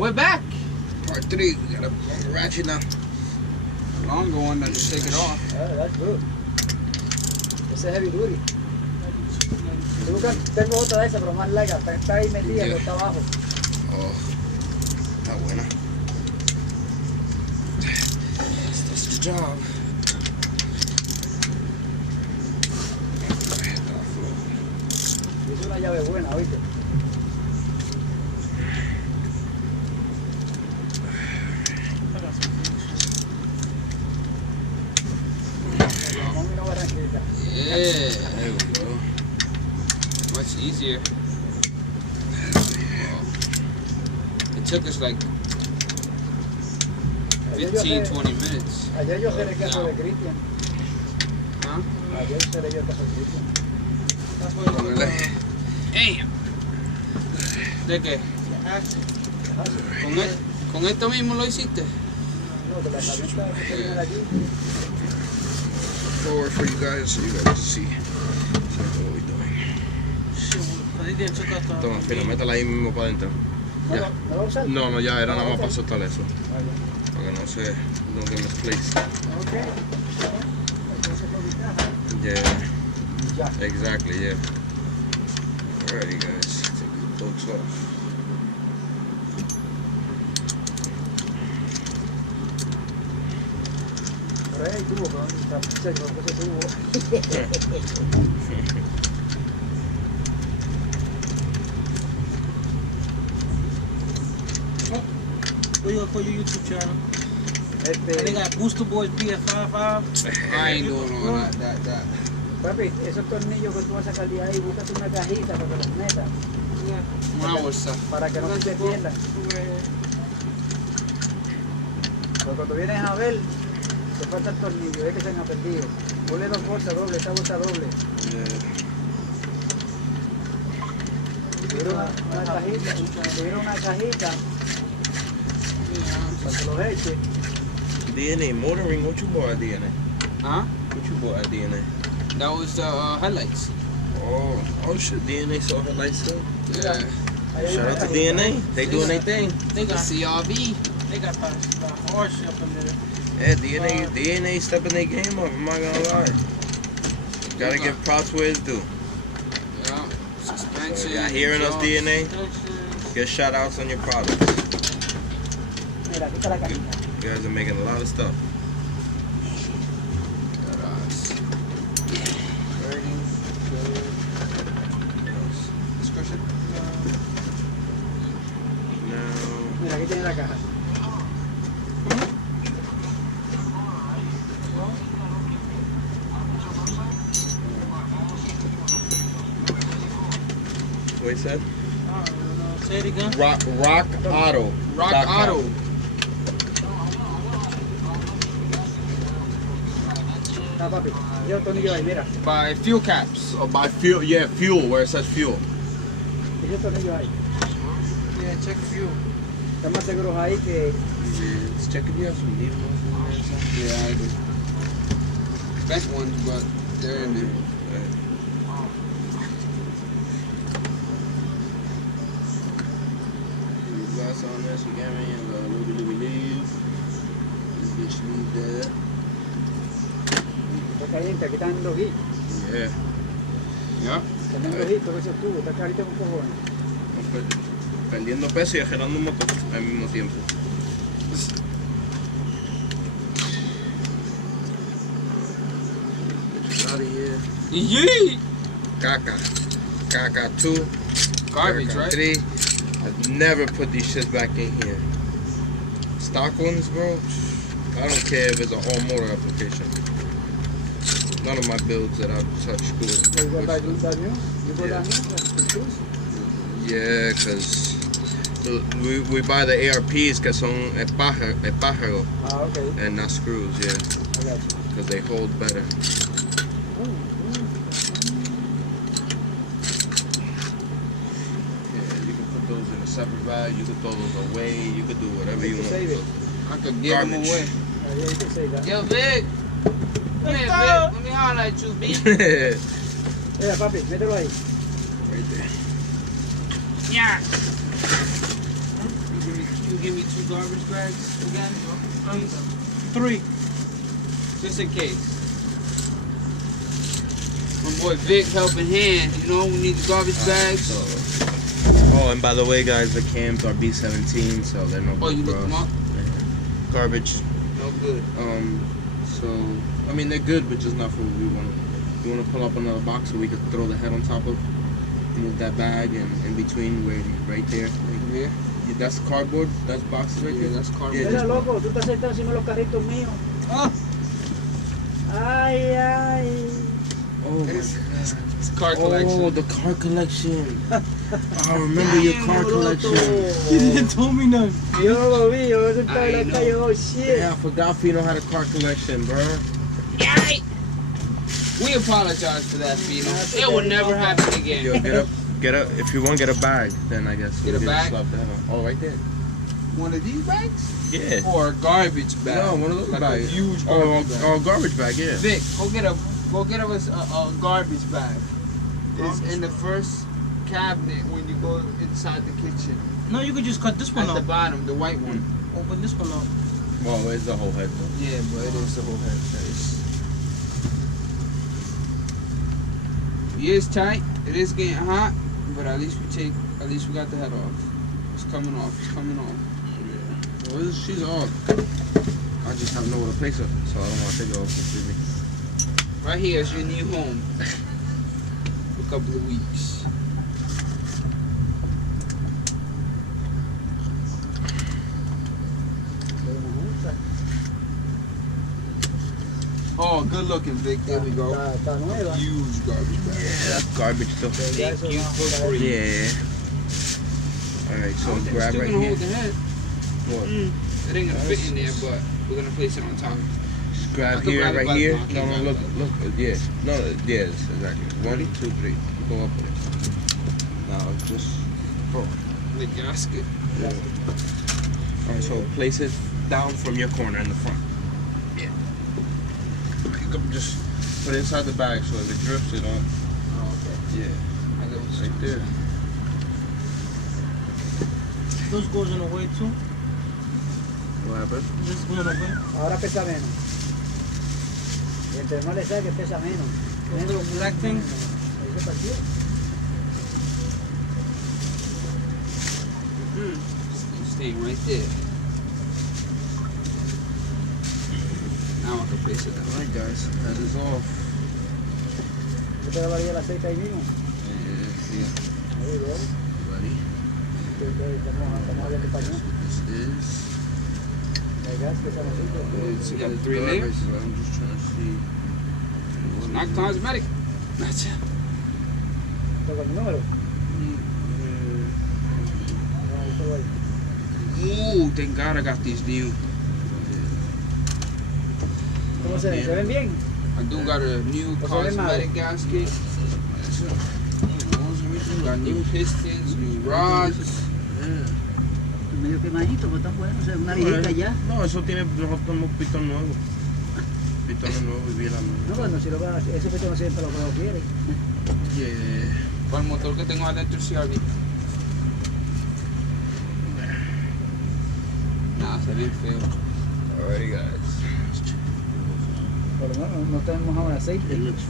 We're back. Part 3. We got a longer ratchet now. A longer one that just take it off. Oh, that's good. Ese es heavy duty. Tengo otra de esa, pero más larga. Está ahí metida, pero está abajo. Oh, está buena. That's the job. Es una llave buena, ¿oíste? Yeah, There we go. much easier. It took us like 15-20 minutes. Ayer yo cerré el caso de Cristian. Huh? Ayer cerré yo el caso de Cristian. Damn. ¿De qué? ¿Con esto mismo lo hiciste? No, que la herramienta que tenía allí. Forward for you guys so you guys can see exactly what we're doing. Toma, fino, métela ahí mismo para adentro. Ya. ¿No lo usas? No, ya era nada más para soltar eso. Para que no se don't get misplaced. Ok. Entonces lo quitas. Yeah. Exactly, yeah. Alrighty guys, take the bolts off. Por ahí hay tubo, pero está seco, ese tubo. What you call your YouTube channel? They Este, got Booster Boys BF55. I ain't doing all that. papi, esos tornillos que tú vas a sacar de ahí, búscate una cajita para que los metas, Una bolsa. para que no se te pierdan. Porque cuando vienes a ver, te falta el tornillo, es que se han perdido. Ponle dos bolsas dobles, esta bolsa doble. Tuviera una cajita para que los eche. DNA motoring, what you bought at DNA? Huh? What you bought at DNA? That was the headlights. Oh shit, DNA saw her lights too. Yeah. Shout out to DNA, they doing their thing. They The got CRV. they got the hard shit up in there. Yeah, DNA stepping their game up, I'm not gonna lie. Gotta give props where it's due. Yeah. Suspension. Y'all hearing us, exhaust. DNA? Extensions. Get shout outs on your products. Mira, aquí está la cajita. You guys are making a lot of stuff. Description. Now, Mira, aquí tiene la caja. what he said? I don't know. Say it again. Rock Auto. Rock .com. Auto. Ah, papi, yo el tornillo ahí, mira. By fuel caps. Oh, by fuel, yeah, fuel, where it says fuel. Yo el tornillo ahí. Yeah, check fuel. Están más seguros ahí que... Let's check if you have some needles in there or something. Yeah, I do. Best ones, but they're in there. Glass on this, we got me and leave. This bitch need that. Está caliente, aquí están los hits. Yeah. Yeah. También los hits, todos esos tubos, está caliente con cojones. Perdiendo peso y generando un motor al mismo tiempo. Get out of here. Yee! Caca 2. Garbage, Caca right? 3. I've never put these shits back in here. Stock ones, bro. I don't care if it's an all motor application. None of my builds that I've touched go. You go that new? You go that new? Yeah, cause we buy the ARPs que son pájaro Ah, okay. and not screws, yeah, I got you. because they hold better. Yeah, you can put those in a separate bag. You can throw those away. You can do whatever you can want. save it. I could give them Garbage. away. Yeah, you can say that. Yo, Vic. Come here, Vic. Let me holler at you, B. Mira, papi, mételo ahí. Right there. Yeah. You give me 2 garbage bags again, please? 3. Just in case. My boy Vic helping hand, you know, we need the garbage bags. Oh, and by the way, guys, the cams are B17, so they're no good. Oh, you for looked them us. up? Garbage. No good. So I mean they're good, but just not for what we want. You want to pull up another box so we could throw the head on top of, move that bag, and in between, where right there. Yeah. Yeah, that's cardboard. That's boxes right Yeah, there. that's cardboard. Yeah, Mira, just- loco, tú estás sentado encima de los carritos míos. Oh, Ay, ay. Oh my it's, god. it's car collection. Oh, the car collection. I remember your car collection. You didn't tell me none. Yo no lo vi, yo sentado I en la know. calle, oh shit. Yeah, I forgot Fino had a car collection, bro. Yay! We apologize for that, Fino. It will never happen again. Yo, get up. If you want, get a bag. Then I guess Get a we can bag? slap that on. Oh, right there. One of these bags? Yeah. Or a garbage bag? No, one of those like bags. A huge Oh, garbage bag. oh, garbage bag. Yeah. Vic, go get us a garbage bag. It's in the first cabinet when you go inside the kitchen. No, you could just cut this one At the out. bottom, the white one. Open this one out. Well, it's the whole head though. Yeah, but it is the whole head. It is tight. It is getting hot, but at least we got the head off. It's coming off. It's coming off. Yeah. Well, she's off. I just have nowhere to place her, so I don't want to take her off completely. Right here is your new home. For a couple of weeks. Oh, good looking, Vic. There we go. Está nueva. Huge garbage bag. Yeah, that's garbage stuff. Ya Thank eso you no for está ahí. free. Yeah. Alright, so grab Still right gonna here. hold the head. What? It ain't gonna fit in there, but we're gonna place it on top. Just I grab could here, grab it right by the here. monkey, No, grab look, it. look. Yeah. No, yes, exactly. 1, 2, 3. Go up with it. Now, just. The gasket. Alright, so place it down from your corner in the front. Yeah. You can just put it inside the bag so if it drips it on. Oh, okay. Yeah. I get what you're Right there. Those goes in away too. What happened? This going away. Ahora pesa menos. Y entre más le saque, pesa menos. Those little black things. Ahí se partió. Staying right there. Now I can place it down. Alright, guys. That is off. ¿Tú te lavarías el aceite ahí mismo? Yeah. Ahí, bro. Buddy. Estamos hablando español. This is. El gas que está en It's aceite. got 3 Garbage, layers. so I'm just trying to see. It's not cosmetic. That's it. Toca mi número. No, solo ahí. Ooh, thank God I got these new. ¿Cómo se ven? ¿Se ven bien? I do got a new cosmetic gasket. Got new pistons, new rods. Medio quemadito, pero están buenos. O sea, una viejita ya. No, eso tiene. Nosotros tenemos pitón nuevo. Pitón nuevo y bien No, bueno, si lo va a hacer, ese pecho no siempre lo que lo quiere. Yeah. Con el motor que tengo adentro CRV. Nah, se ve feo. Alrighty, guys. Por lo menos no está mojado en aceite. It looks.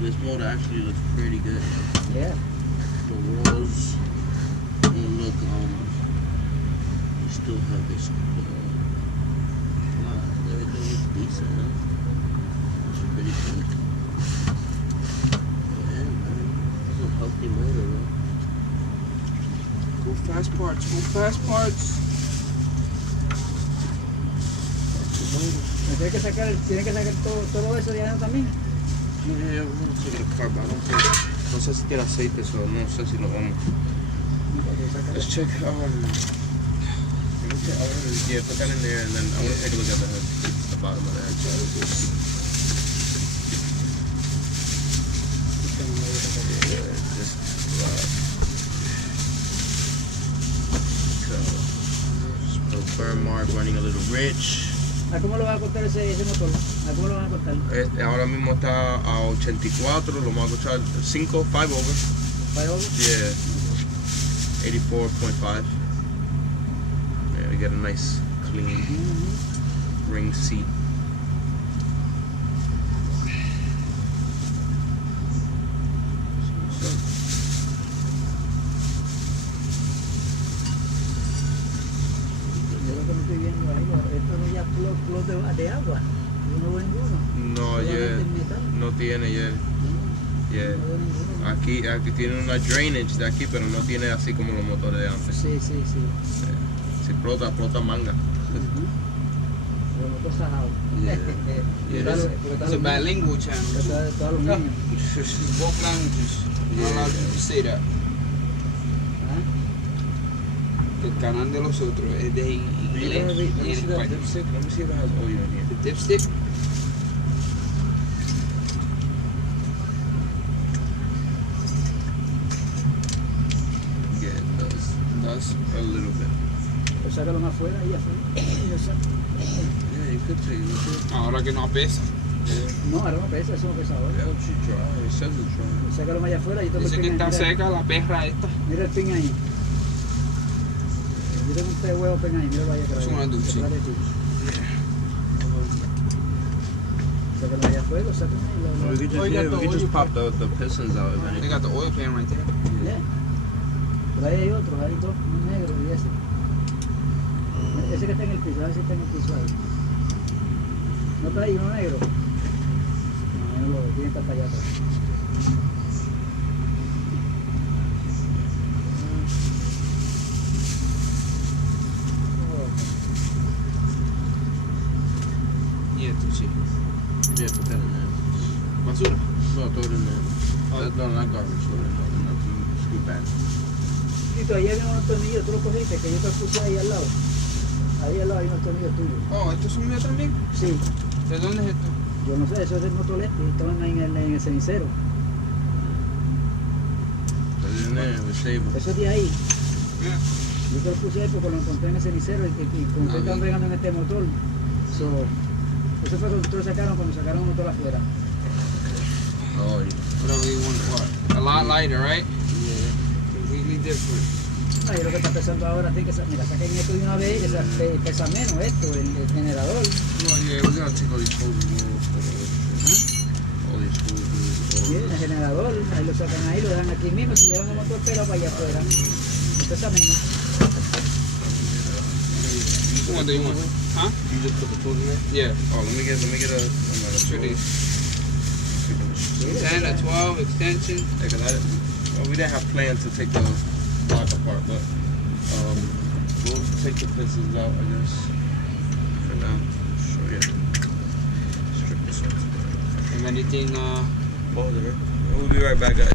This motor actually looks pretty good. Yeah. The walls don't look. You still have this. Everything is decent, huh? It's pretty good. Yeah, man. It's a healthy motor, bro. Go fast parts, go fast parts. Tiene que sacar todo eso de adentro también. Yeah, we're gonna take it apart, but I don't think. No sé si tiene aceite, so no sé si lo vamos. Let's check. Yeah, put that in there, and then I want to take a look at the bottom of that. Yeah, just so, burn mark running a little rich. ¿A cómo lo va a cortar ese motor? ¿A cómo lo van a cortar? Ahora mismo está a 84, lo vamos a escuchar 5 over. ¿Para over? Yeah. 84.5. to get a nice, clean ring seat. Yo lo que me estoy viendo ahí, esto no ya clot de agua. Yo no veo ninguno. No, Solamente en metal. no tiene, No yeah. veo ninguno. Aquí tiene una drainage de aquí, pero no tiene así como los motores de antes. Sí. Si explota manga. Pero no está sajado. Yeah. It's a bilingual channel. Está de todos los niños. Both languages. Not allowed to say that. ¿Ah? El canal de los otros es de inglés Let y me en see that español. dipstick. Let me see if it has oil in here. The dipstick. Yeah, it does. A little bit. Pues sácalo más afuera y afuera. Yeah, you could take it. Ahora que no pesa. No, ahora no pesa, eso no pesa ahora. Yeah, she dry. It says it's dry. Sácalo más allá afuera y yo tengo Dice el que pin está ahí. seca la perra esta. Mira el pin ahí. Yo tengo un pez huevo pin ahí, mira vaya que Es una dulce. Sácalo allá afuera, sácalo ahí. We could just pop the pistons out. They got the oil pan right there. Yeah. Por ahí hay otros, hay dos, un negro y ese. Ese que está en el piso, a ver si está en el piso ahí. ¿No está ahí uno negro? No, no lo veo, tiene que estar para allá atrás. Y esto sí. Yeah, put that in there. Basura. No, throw it in there. That's not garbage. Throw it in there. Scoot back. Tito, ahí había unos tornillos, tú los cogiste, que yo te los puse ahí al lado. Ahí al lado hay unos tornillos tuyos. Oh, ¿estos son míos también? Sí, ¿De dónde es esto? yo no sé, eso es del motolete, estaban ahí en el cenicero. Put it in there. We save them. Eso es de ahí. Mira. Yo te lo puse ahí porque lo encontré en el cenicero y como ustedes estaban bregando en este motor. So, eso fue cuando ustedes sacaron, cuando sacaron el motor afuera. Oh, yeah. Whatever you want. What? A lot lighter, right? Yeah. Completely different. Ah, yo lo que está pesando ahora, tiene que mira, saquen esto de una vez, que pesa menos esto, el generador. No, yeah, we gotta take all these hoses off. All these hoses. Sí, el generador, ahí lo sacan ahí, lo dejan aquí mismo, si llevan el motor pelado para allá afuera, pesa menos. Which one do you want? Huh? You just put the tools in there? Yeah. Oh, let me get another Sure tool. these. Sí, 10 or 12 extension. Yeah, 'cause we didn't have plans to take the block apart, but we'll take the pistons out, I guess, for now. Show you. Strip this off. If anything, We'll be right back, guys.